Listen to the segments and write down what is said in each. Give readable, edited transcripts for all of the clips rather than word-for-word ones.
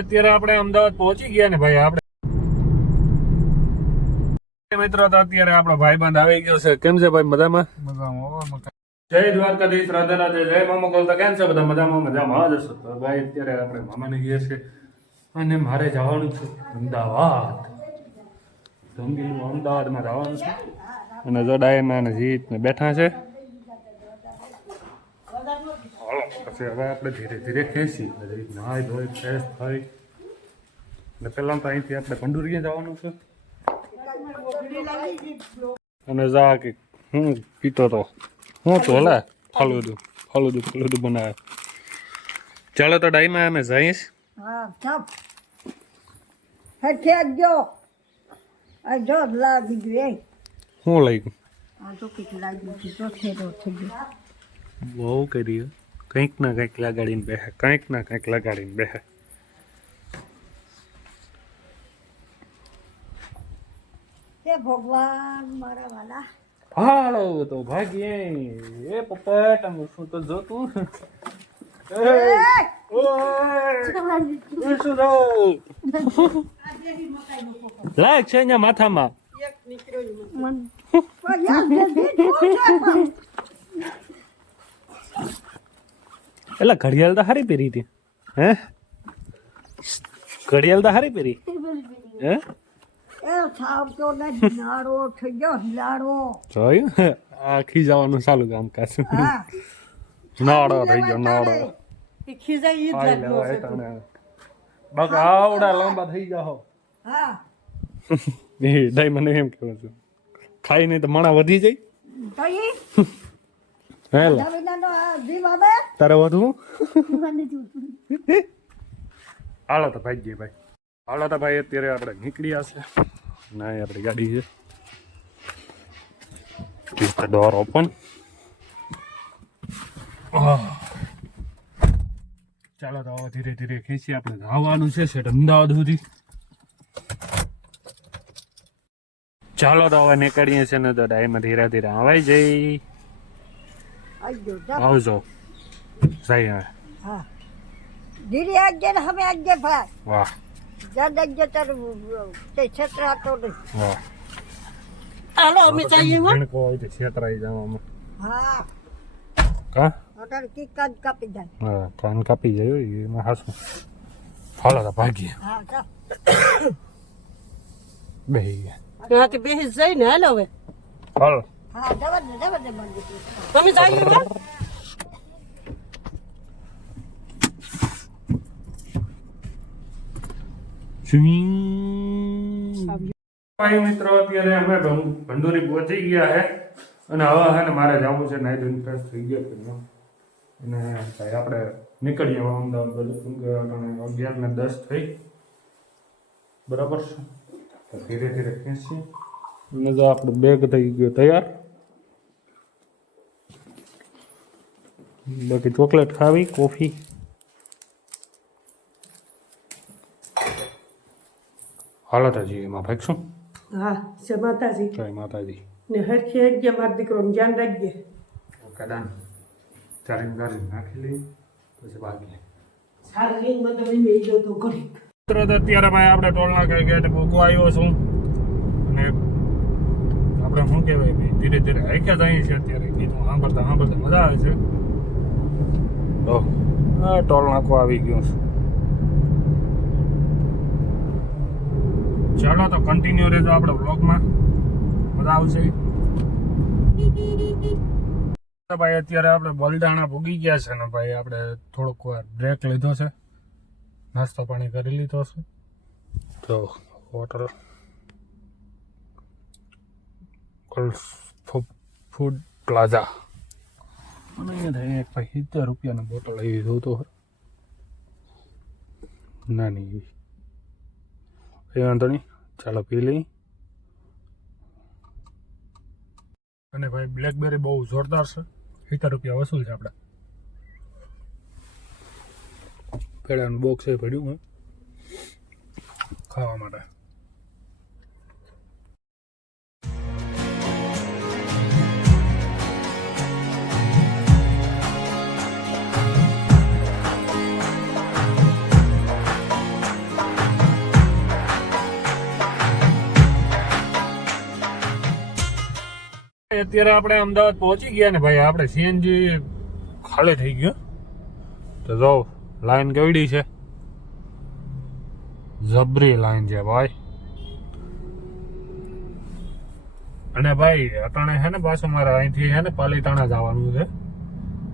અત્યારે આપણે અમદાવાદ પહોંચી ગયા ને ભાઈ. આપણે મિત્રો તો અત્યારે આપણો ભાઈબંધ આવી ગયો છે. કેમ છે ભાઈ? મજામાં? જય દ્વારકાધીશ, રાધે રાધે, જય મામા બોલતા. કેમ છે બધા? મજામાં? મજામાં જ હશો. તો ભાઈ અત્યારે આપણે મામાને ગયા છે અને મારે જવાનું છે અમદાવાદ. ધમગીલું અમદાવાદમાં જવાનું છે અને જોડાયમાં અને જીત ને બેઠા છે. હાલો પછી હવે આપણે ધીરે ધીરે ખેંચી નાહી ધોઈ ફ્રેશ થઈ એટલે પહેલાં તો અહીંથી આપણે ભંડુરીએ જવાનું છે અને જા કે હું પીતો તો હું તો હલા ફલુદું બનાવે. ચાલો તો ડાઈમાં અમે જઈશ. શું લઈ બહુ કરી કંઈક ના કંઈક લગાડીને બેસે, કંઈક ના કંઈક લગાડીને બેસે. ભગવાન મારા વાલા. હાલો તો ભાગીએ. એ પપ્પા તમે શું તો જોતું લાગ છે અહીંયા માથામાં. એટલે ઘડિયાળ તો હારી પહેરી હતી. હે ઘડિયાળ તો હારી પહેરી. હે જોયું આખી જવાનું ચાલુ કામકાજ. નાડો થઈ ગયો નાડો. બાકી આવડા લાંબા થઈ જાઓ. એ મને એમ કેવું છું ખાઈ નહીં તો માણા વધી જાય. તારે વધુ હાલો તો ભાઈ જઈએ ભાઈ. હાલો તો ભાઈ અત્યારે આપણે નીકળ્યા છે ના આપણી ગાડી છે. Door open. ચાલો તો ધીરે ધીરે ખેંચી આપણે આવવાનું છે સેટ અમદાવાદ સુધી. ચાલો તો હવે નીકળીએ છીએ ને તો ડાઈમાં ધીરે ધીરે આવાઈ જઈ. આવજો સહી હવે. ધીરે આજ્ઞે ને અમે આજ્ઞે ભાઈ. વાહ જ્યાં આજ્ઞે તારું તે છેતરાતો નહીં. વાહ હાલો અમે જઈએ. ભણકો હોય તો છેતરાઈ જવામાં. હા કા અત્યારે કી કાન કાપી જાય. હા કાન કાપી જાય એમાં હાસું. હાલો તો ભાગીએ. હા ચાલ બેહી ગયા. ત્યાંથી બેસી જઈ ને હાલો હવે. હાલો હા જવા દે તમે જઈએ. ભાઈ મિત્રો અત્યારે અમે ભંડોરી પહોંચી ગયા છે અને હવે છે ને મારે જવું છે નાઈ ધોઈને ફ્રેશ થઈ ગયો છે અને ભાઈ આપણે નીકળીએ અમદાવાદ બધું 11:10 થઈ બરાબર છે. તો ધીરે ધીરે ખેંચીએ અને જો આપણું બેગ થઈ ગયો તૈયાર. બાકી ચોકલેટ ખાવી કોફી. હાલો તાજી એમાં ભાગશું. હા છે માતાજી. જય માતાજી. ને હરખી હરખી મારા દીકરોને ધ્યાન રાખજે. Okay done. ચાલીને ગાડી નાખી લઈ પછી ભાગી. સારી મતલબ મેં ગયો તો ઘડી. મિત્રો તો અત્યારે ભાઈ આપણે ટોલના ગેટ મૂકવા આવ્યો છું અને આપણે શું કહેવાય ભાઈ ધીરે ધીરે હાઈક્યા જઈએ છીએ. અત્યારે ગીતમાં સાંભળતા મજા આવે છે. તો ટોલ નાખવા આવી ગયો છું. ચાલો તો કન્ટિન્યુ રહેજો આપણે બ્લોગમાં, મજા આવશે. ભાઈ અત્યારે આપણે બલદાણા ભૂગી ગયા છે ને ભાઈ આપણે થોડોક વાર બ્રેક લીધો છે, નાસ્તો પાણી કરી લીધો છે. તો હોટલ ફૂડ પ્લાઝા અને અહીંયા એક ભાઈ 70 રૂપિયાની બોટલ આવી જોતો હોય નાની એ વાંધો નહીં. ચાલો પી લઈ. અને ભાઈ બ્લેકબેરી બહુ જોરદાર છે. 70 રૂપિયા વસૂલ છે આપણે. પેડાનું બોક્સ એ પડ્યું હોય ખાવા માટે. અત્યારે આપણે અમદાવાદ પહોંચી ગયા ને ભાઈ, આપણે સીએનજી ખાલી થઈ ગયો. તો જો લાઈન કેવડી છે, જબરી લાઈન છે ભાઈ. અને ભાઈ અટાણે છે ને પાછું મારે અહીંથી છે ને પાલીતાણા જવાનું છે.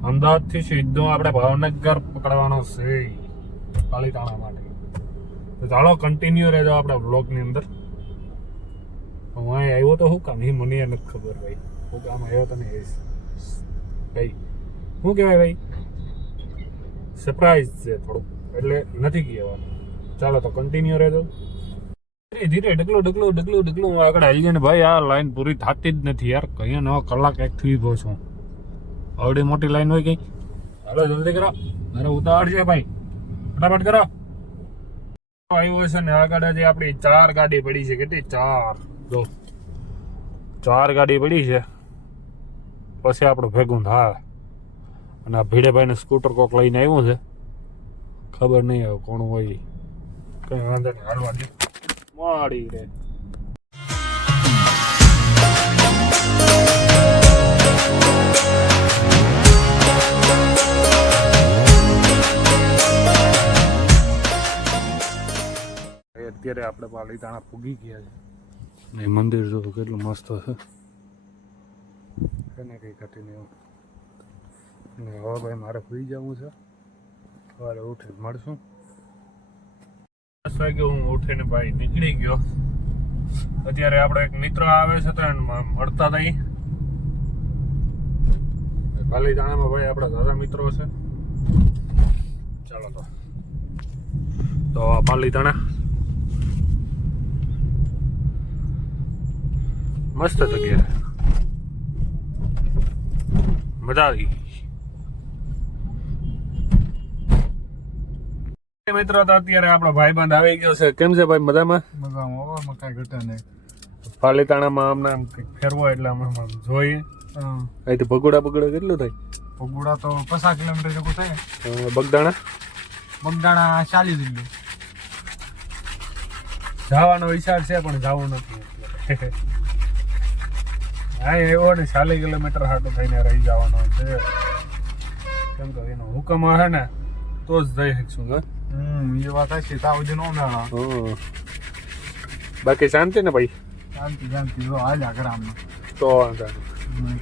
અમદાવાદ થી સીધો આપણે ભાવનગર પકડવાનો છે પાલીતાણા માટે. તો ચાલો કન્ટિન્યુ રહેજો આપણા બ્લોગ ની અંદર. હું અહીં આવ્યો તો શું કામ, એ મને નથી ખબર ભાઈ. હું કામ આવ્યો તને ભાઈ, શું કહેવાય ભાઈ, સરપ્રાઈઝ છે થોડુંક, એટલે નથી કહેવાનું. ચાલો તો કન્ટિન્યુ રહેજો. ધીરે ધીરે ડગલું આગળ આવી જાય ને ભાઈ. આ લાઈન પૂરી થતી જ નથી યાર. કઈ નવો કલાક એક થી ઉભો છું. આવડી મોટી લાઈન હોય કઈ. હાલો જલ્દી કરો, મારે ઉતાવળ છે ભાઈ, ફટાફટ કરો. આવ્યો છે ને આગળ જે આપણી 4 ગાડી પડી છે. કેટલી? 4. જો 4 ગાડી પડી છે. પછી આપણું ભેગું થાય. અને આ ભીડેભાઈને સ્કૂટર કોક લઈને આવ્યું છે, ખબર નહીં આવે કોણ હોય. કઈ વાંધો નહીં, હાલવા દે, મોડી રે. અત્યારે આપણે પાલીતાણા પૂગી ગયા છે. ને મંદિર જો કેટલું મસ્ત છે. એને કઈ ઘટી નહીં. ને હવે ભાઈ મારે સુઈ જવું છે. સવારે ઉઠીને મળશું. 10 વાગે હું ઉઠીને ભાઈ નીકળી ગયો. અત્યારે આપણો એક મિત્ર આવે છે તો મળતા થઈ. પાલીતાણામાં ભાઈ આપણા દાદા મિત્રો છે. ચાલો તો પાલીતાણા મસ્ત જગ્યા, મજા આવી. મિત્રો તો અત્યારે આપણો ભાઈબંધ આવી ગયો છે. કેમ છે ભાઈ, મજામાં? મજામાં, કઈ ઘટે નહીં. પાલીતાણામાં અમને આમ કંઈક ફેરવો એટલે અમે જોઈએ. અહીંથી ભગોડા કેટલું થાય? ભગુડા તો 50 કિલોમીટર જેવું થાય. બગદાણા બગદાણા 40 જેટલું. જવાનો વિચાર છે પણ જવું નથી. હા એવો ને 40 કિલોમીટર હાટો થઈને રહી જવાનો છે. કેમ તો એનો હુકમ હે ને તો જ જઈ શકશું. એ વાત છે. તાવ જે નો મેળા. બાકી શાંતિ ને ભાઈ? શાંતિ જો હાલ આગળ આમ તો વાંધો નહીં.